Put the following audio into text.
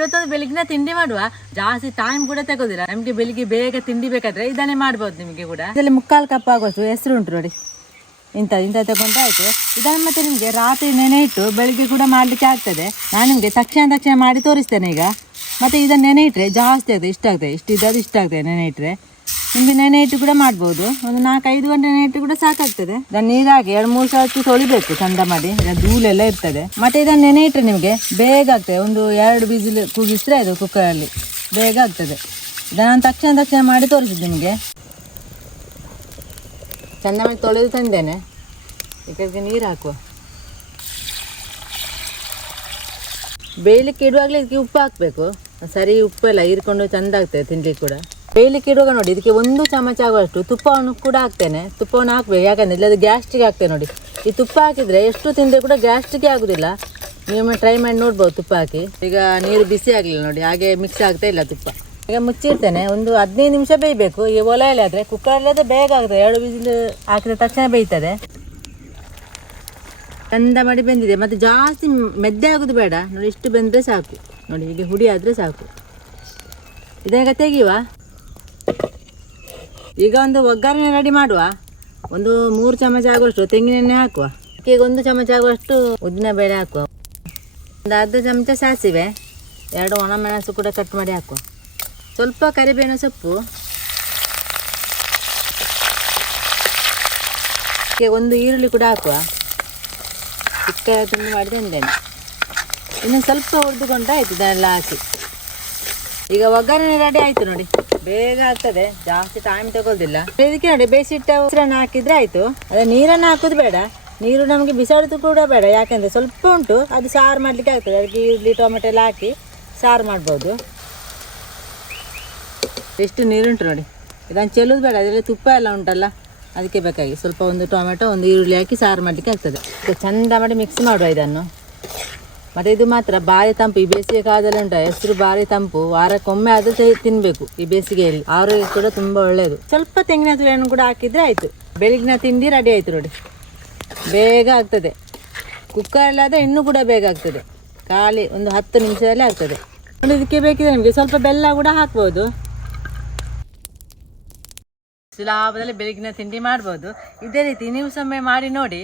ಇವತ್ತೊಂದು ಬೆಳಿಗ್ಗಿನ ತಿಂಡಿ ಮಾಡುವ. ಜಾಸ್ತಿ ಟೈಮ್ ಕೂಡ ತಗೋದಿಲ್ಲ. ನಮ್ಗೆ ಬೆಳಿಗ್ಗೆ ಬೇಗ ತಿಂಡಿ ಬೇಕಾದ್ರೆ ಇದನ್ನೇ ಮಾಡ್ಬೋದು ನಿಮಗೆ ಕೂಡ. ಇದರಲ್ಲಿ ಮುಕ್ಕಾಲು ಕಪ್ ಆಗೋಷ್ಟು ಹೆಸರು ಉಂಟು ನೋಡಿ. ಇಂಥ ಇಂಥ ತಗೊಂಡಾಯ್ತು ಇದನ್ನ ಮತ್ತೆ ನಿಮಗೆ ರಾತ್ರಿ ನೆನೆ ಇಟ್ಟು ಬೆಳಿಗ್ಗೆ ಕೂಡ ಮಾಡಲಿಕ್ಕೆ ಆಗ್ತದೆ. ನಾನು ನಿಮಗೆ ತಕ್ಷಣ ತಕ್ಷಣ ಮಾಡಿ ತೋರಿಸ್ತೇನೆ ಈಗ. ಮತ್ತೆ ಇದನ್ನು ನೆನೆ ಇಟ್ಟರೆ ಜಾಸ್ತಿ ಆಗ್ತದೆ, ಇಷ್ಟ ಆಗ್ತದೆ. ಇಷ್ಟು ಇಷ್ಟ ಆಗ್ತದೆ ನೆನೆ ಇಟ್ಟರೆ ನಿಮಗೆ ನೆನೆ ಇಟ್ಟು ಕೂಡ ಮಾಡ್ಬೋದು. ಒಂದು ನಾಲ್ಕೈದು ಗಂಟೆ ನೆನೆ ಇಟ್ಟು ಕೂಡ ಸಾಕಾಗ್ತದೆ. ಇದನ್ನು ನೀರಾಗಿ ಎರಡು ಮೂರು ಸಾವಿರ ತೊಳಿಬೇಕು, ಚಂದ ಮಾಡಿ. ಧೂಳೆಲ್ಲ ಇರ್ತದೆ. ಮತ್ತೆ ಇದನ್ನು ನೆನೆ ಇಟ್ಟರೆ ನಿಮಗೆ ಬೇಗ ಆಗ್ತದೆ. ಒಂದು ಎರಡು ಬಿಸಿಲು ಕೂಗಿಸಿದ್ರೆ ಅದು ಕುಕ್ಕರಲ್ಲಿ ಬೇಗ ಆಗ್ತದೆ. ಇದನ್ನು ತಕ್ಷಣ ತಕ್ಷಣ ಮಾಡಿ ತೋರಿಸಿದ್ದು ನಿಮಗೆ. ಚಂದ ಮಾಡಿ ತೊಳೆದು ತಂದೇನೆ. ಇದಕ್ಕೆ ನೀರು ಹಾಕುವ. ಬೇಯಲಿಕ್ಕೆ ಇಡುವಾಗಲೇ ಇದಕ್ಕೆ ಉಪ್ಪು ಹಾಕಬೇಕು. ಸರಿ ಉಪ್ಪೆಲ್ಲ ಹೀರ್ಕೊಂಡು ಚಂದ ಆಗ್ತದೆ ತಿನ್ಲಿಕ್ಕೆ ಕೂಡ. ಬೇಯಲಿಕ್ಕೆ ಇಡುವಾಗ ನೋಡಿ, ಇದಕ್ಕೆ ಒಂದು ಚಮಚ ಆಗುವಷ್ಟು ತುಪ್ಪವನ್ನು ಕೂಡ ಹಾಕ್ತೇನೆ. ತುಪ್ಪವನ್ನು ಹಾಕ್ಬೇಕು, ಯಾಕಂದರೆ ಇಲ್ಲದ ಗ್ಯಾಸ್ಟ್ರಿಗೆ ಹಾಕ್ತೇನೆ ನೋಡಿ. ಈ ತುಪ್ಪ ಹಾಕಿದರೆ ಎಷ್ಟು ತಿಂದರೆ ಕೂಡ ಗ್ಯಾಸ್ಟ್ರಿಗೆ ಆಗೋದಿಲ್ಲ. ನೀವು ಟ್ರೈ ಮಾಡಿ ನೋಡ್ಬೋದು ತುಪ್ಪ ಹಾಕಿ. ಈಗ ನೀರು ಬಿಸಿ ಆಗಲಿಲ್ಲ ನೋಡಿ, ಹಾಗೆ ಮಿಕ್ಸ್ ಆಗ್ತಾ ಇಲ್ಲ ತುಪ್ಪ. ಈಗ ಮುಚ್ಚಿರ್ತೇನೆ ಒಂದು ಹದಿನೈದು ನಿಮಿಷ ಬೇಯಬೇಕು. ಈ ಒಲೆಯಲ್ಲಿ ಆದರೆ ಕುಕ್ಕರಲ್ಲಾದರೆ ಬೇಗ ಆಗ್ತದೆ ಎರಡು ಬಿಸಿಲು ಹಾಕಿದ ತಕ್ಷಣ ಬೇಯ್ತದೆ. ಚಂದ ಮಾಡಿ ಬೆಂದಿದೆ. ಮತ್ತು ಜಾಸ್ತಿ ಮೆದ್ದೆ ಆಗೋದು ಬೇಡ. ನೋಡಿ, ಇಷ್ಟು ಬೆಂದರೆ ಸಾಕು. ನೋಡಿ, ಹೀಗೆ ಹುಡಿ ಆದರೆ ಸಾಕು. ಇದೀಗ ತೆಗಿಯುವ? ಈಗ ಒಂದು ಒಗ್ಗರಣೆ ರೆಡಿ ಮಾಡುವ. ಒಂದು ಮೂರು ಚಮಚ ಆಗುವಷ್ಟು ತೆಂಗಿನೆಣ್ಣೆ ಹಾಕುವ. ಈಗ ಒಂದು ಚಮಚ ಆಗುವಷ್ಟು ಉದ್ದಿನ ಬೇಳೆ ಹಾಕುವ. ಒಂದು ಅರ್ಧ ಚಮಚ ಸಾಸಿವೆ, ಎರಡು ಒಣಮೆಣಸು ಕೂಡ ಕಟ್ ಮಾಡಿ ಹಾಕುವ. ಸ್ವಲ್ಪ ಕರಿಬೇವಿನ ಸೊಪ್ಪು. ಒಂದು ಈರುಳ್ಳಿ ಕೂಡ ಹಾಕುವ. ಚಿಕ್ಕ ತುಂಡು ಮಾಡಿ ತಂದೇನೆ ಇನ್ನು ಸ್ವಲ್ಪ ಹುರಿದುಕೊಂಡ್ರೆ ಆಯ್ತು, ಇದನ್ನೆಲ್ಲ ಹಾಕಿ. ಈಗ ಒಗ್ಗರಣೆ ರೆಡಿ ಆಯ್ತು ನೋಡಿ. ಬೇಗ ಆಗ್ತದೆ. ಜಾಸ್ತಿ ಟೈಮ್ ತಗೊಳ್ದಿಲ್ಲ. ಇದಕ್ಕೆ ನೋಡಿ ಬೇಸಿಟ್ಟ ಉಸಿರನ್ನು ಹಾಕಿದ್ರೆ ಆಯ್ತು. ಅದೇ ನೀರನ್ನು ಹಾಕೋದು ಬೇಡ. ನೀರು ನಮಗೆ ಬಿಸಾಡೋದು ಕೂಡ ಬೇಡ. ಯಾಕೆಂದರೆ ಸ್ವಲ್ಪ ಉಂಟು, ಅದು ಸಾರು ಮಾಡಲಿಕ್ಕೆ ಆಗ್ತದೆ. ಅದಕ್ಕೆ ಈರುಳ್ಳಿ, ಟೊಮೆಟೊ ಎಲ್ಲ ಹಾಕಿ ಸಾರು ಮಾಡ್ಬೋದು. ಎಷ್ಟು ನೀರುಂಟು ನೋಡಿ. ಇದನ್ನು ಚೆಲ್ಲೋದು ಬೇಡ. ಅದರಲ್ಲಿ ತುಪ್ಪ ಎಲ್ಲ ಉಂಟಲ್ಲ, ಅದಕ್ಕೆ ಬೇಕಾಗಿ. ಸ್ವಲ್ಪ ಒಂದು ಟೊಮೆಟೊ, ಒಂದು ಈರುಳ್ಳಿ ಹಾಕಿ ಸಾರು ಮಾಡಲಿಕ್ಕೆ ಆಗ್ತದೆ. ಚಂದ ಮಾಡಿ ಮಿಕ್ಸ್ ಮಾಡುವ ಇದನ್ನು. ಮತ್ತು ಇದು ಮಾತ್ರ ಭಾರಿ ತಂಪು, ಈ ಬೇಸಿಗೆ ಕಾಲದಲ್ಲಿ ಉಂಟ ಹೆಸರು ಭಾರಿ ತಂಪು, ವಾರಕ್ಕೊಮ್ಮೆ ಅದು ತಿನ್ನಬೇಕು ಈ ಬೇಸಿಗೆಯಲ್ಲಿ. ಆರೋಗ್ಯ ಕೂಡ ತುಂಬಾ ಒಳ್ಳೆಯದು ಸ್ವಲ್ಪ ತೆಂಗಿನ ತುಳಿಯನ್ನು ಕೂಡ ಹಾಕಿದ್ರೆ ಆಯ್ತು. ಬೆಳಗಿನ ತಿಂಡಿ ರೆಡಿ ಆಯ್ತು ನೋಡಿ. ಬೇಗ ಆಗ್ತದೆ. ಕುಕ್ಕರಲ್ಲಾದರೆ ಇನ್ನೂ ಕೂಡ ಬೇಗ ಆಗ್ತದೆ. ಖಾಲಿ ಒಂದು ಹತ್ತು ನಿಮಿಷದಲ್ಲಿ ಆಗ್ತದೆ. ಇದಕ್ಕೆ ಬೇಕಿದೆ ನಿಮಗೆ ಸ್ವಲ್ಪ ಬೆಲ್ಲ ಕೂಡ ಹಾಕ್ಬೋದು. ಸುಲಭದಲ್ಲಿ ಬೆಳಗಿನ ತಿಂಡಿ ಮಾಡ್ಬೋದು. ಇದೇ ರೀತಿ ನೀವು ಸಮಯ ಮಾಡಿ ನೋಡಿ.